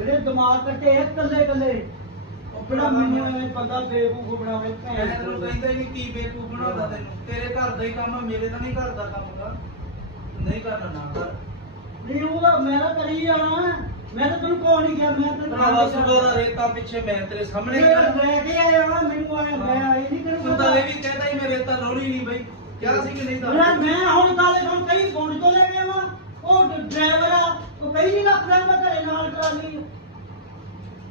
ਮੇਰੇ ਦਿਮਾਗ ਕੱਟੇ ਇੱਕ ਕੱਲੇ ਕੱਲੇ ਉਹ ਕਿਹੜਾ ਮੈਨੂੰ ਇਹ ਬੰਦਾ ਬੇਵਕੂਫ ਬਣਾਵੇ ਮੈਂ ਭੈਣ ਤੈਨੂੰ ਚੋਦ। ਕਹਿੰਦਾ ਹੀ ਨਹੀਂ ਕੀ ਬੇਕੂਫ ਬਣਾਉਂਦਾ ਤੈਨੂੰ। ਤੇਰੇ ਘਰ ਦਾ ਹੀ ਕੰਮ ਆ ਮੇਰੇ ਤਾਂ ਨਹੀਂ ਘਰ ਦਾ ਕੰਮ ਕਰ ਨਹੀਂ ਕਰਨਾ ਨਾ ਕਰ। ਨਹੀਂ ਉਹਦਾ ਮੈਂ ਤਾਂ ਕਰੀ ਜਾਣਾ। ਮੈਂ ਤਾਂ ਤੈਨੂੰ ਕੋਈ ਨਹੀਂ ਕਿਹਾ ਮੈਂ ਤੈਨੂੰ ਭਰਾਵਾ ਸੁਬਹ ਦਾ ਰੇਤਾ ਪਿੱਛੇ ਮੈਂ ਤੇਰੇ ਸਾਹਮਣੇ ਮੈਂ ਹੀ ਲੈ ਕੇ ਆਇਆ ਵਾਂ, ਮੈਨੂੰ ਆਇਆ ਮੈਂ ਆਈ ਨਹੀਂ ਤੈਨੂੰ ਤੂੰ ਤਾਂ ਇਹ ਵੀ ਕਹਿੰਦਾ ਹੀ ਮੈਂ ਰੇਤਾ ਲੋੜੀ ਨਹੀਂ ਬਈ। ਕਿਹਾ ਸੀ ਕਿ ਨਹੀਂ ਮੈਂ ਤਾਂ ਮੈਂ ਹੁਣ ਕਾਲੇ ਹੁਣ ਕਈ ਫੋਨ ਤੋਂ ਲੈ ਗਿਆ ਵਾਂ ਉਹ ਡਰਾਈਵਰ ਆ ਉਹ ਕਈ ਨਹੀਂ ਲੱਖ ਰੁਪਏ ਮੈਂ ਨਾਲ ਟਰਾਲੀ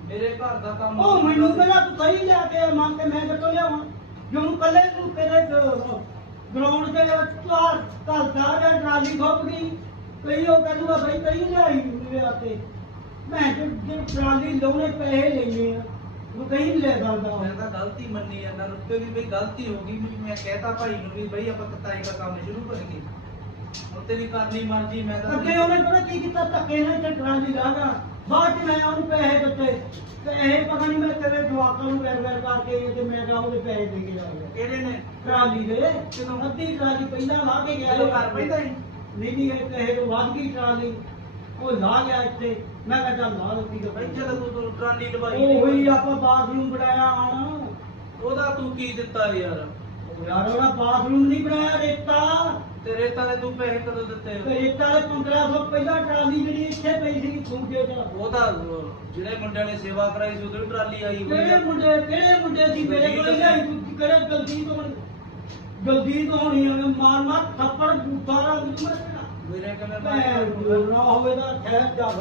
ਮੇਰੇ ਘਰ ਦਾ ਕੰਮ ਉਹ ਮੈਨੂੰ ਪਹਿਲਾਂ ਤੂੰ ਕਈ ਲਿਆ ਕੇ ਮੰਗ ਕੇ ਮੈਂ ਕਿੱਥੋਂ ਲਿਆਵਾਂ। ਜੋ ਨੂੰ ਕੱਲੇ ਤੂੰ ਤੇਰੇ ਗਰਾਊਂਡ ਦੇ ਵਿੱਚ ਚਾਰ ਘਰ ਦਾ ਜਾਂ ਟਰਾਲੀ ਖੁੱਪ ਗਈ ਕਈ ਉਹ ਕਹਿੰਦਾ ਬਈ ਕਈ ਲਿਆਈ ਮੇਰੇ ਹੱਥੇ। ਮੈਂ ਜੇ ਟਰਾਲੀ ਲਾਉਣੇ ਪੈਸੇ ਲੈਣੇ ਆ ਉਹ ਕਈ ਨਹੀਂ ਲੈ ਸਕਦਾ। ਮੈਂ ਤਾਂ ਗਲਤੀ ਮੰਨੀ ਜਾਂਦਾ ਰੁੱਤੇ ਵੀ ਬਈ ਗਲਤੀ ਹੋ ਗਈ ਵੀ ਮੈਂ ਕਹਿਤਾ ਭਾਈ ਨੂੰ ਵੀ ਬਈ ਆਪਾਂ ਕਤਾਈ ਦਾ ਕੰਮ ਸ਼ੁਰੂ ਕਰੀਏ। ਹੁਣ ਤੇਰੀ ਕਰਨੀ ਮਰਜ਼ੀ ਮੈਂ ਤਾਂ ਅੱਗੇ ਉਹਨੇ ਪਤਾ ਕੀ ਕੀਤਾ? ਧੱਕੇ ਨਾਲ ਤੇ ਟਰਾਲੀ ਲਾਗਾ ਬਾਅਦ ਚ ਮੈਂ ਉਹਨੂੰ ਪੈਸੇ ਦਿੱਤੇ ਪੈਸੇ ਪਤਾ ਨਹੀਂ ਮੈਂ ਤੇਰੇ ਜਵਾਕਾਂ ਨੂੰ ਵੈਰ ਵੈਰ ਕਰਕੇ ਤੇ ਮੈਂ ਕਿਹਾ ਉਹਦੇ ਪੈਸੇ ਦੇ ਕੇ ਆ ਗਿਆ ਕਿਹੜੇ ਨੇ? ਟਰਾਲੀ ਦੇ। ਜਦੋਂ ਅੱਧੀ ਟਰਾਲੀ ਪਹਿਲਾਂ ਲਾ ਕੇ ਗਿਆ। ਇਹਦੇ ਘਰ ਪੈਂਦਾ ਹੀ। ਨਹੀਂ ਨਹੀਂ ਇਹ ਪੈਸੇ ਤੋਂ ਵੱਧ ਗਈ ਟਰਾਲੀ? ਉਹ ਲਾ ਗਿਆ ਇੱਥੇ। ਮੈਂ ਕਿਹਾ ਚੱਲ ਲਾ ਦਿੱਤੀ ਤਾਂ ਬਈ ਜਦੋਂ ਤੂੰ ਤੂੰ ਟਰਾਲੀ ਲਵਾਈ ਉਹ ਹੀ ਆਪਾਂ ਬਾਥਰੂਮ ਬਣਾਇਆ ਆਣ ਉਹਦਾ ਤੂੰ ਕੀ ਦਿੱਤਾ ਯਾਰ? ਯਾਰ ਉਹਦਾ ਬਾਥਰੂਮ ਨਹੀਂ ਬਣਾਇਆ ਰੇਤਾ। ਤੇ ਰੇਤਾ ਦੇ ਤੂੰ ਪੈਸੇ ਕਦੋਂ ਦਿੱਤੇ ਰੇਤਾ ਦੇ 1500 ਪਹਿਲਾਂ ਟਰਾਲੀ ਜਿਹੜੀ ਇੱਥੇ ਪਈ ਸੀ ਖੁੰਗੇ ਦਾ ਉਹ ਤਾਂ ਜਿਹੜੇ ਮੁੰਡਿਆਂ ਨੇ ਸੇਵਾ ਕਰਾਈ ਸੀ ਉਧਰ ਟਰਾਲੀ ਆਈ ਕਿਹੜੇ ਮੁੰਡੇ ਕਿਹੜੇ ਮੁੰਡੇ ਸੀ ਮੇਰੇ ਕੋਲ? ਲਿਆਈ ਤੂੰ ਕਿਹੜੇ ਗਲਤੀ ਤੋਂ ਗਲਤੀ ਤੋਂ ਹੋਣੀ ਆ ਮਾਰ ਮਾਰ ਥੱਪੜ ਬੂਠਾ ਰੰਗ ਨੂੰ। ਮਰਨਾ ਮੇਰੇ ਕਹਿੰਦਾ ਨਾ ਹੋਵੇ ਤਾਂ ਖੈਰ ਜਾ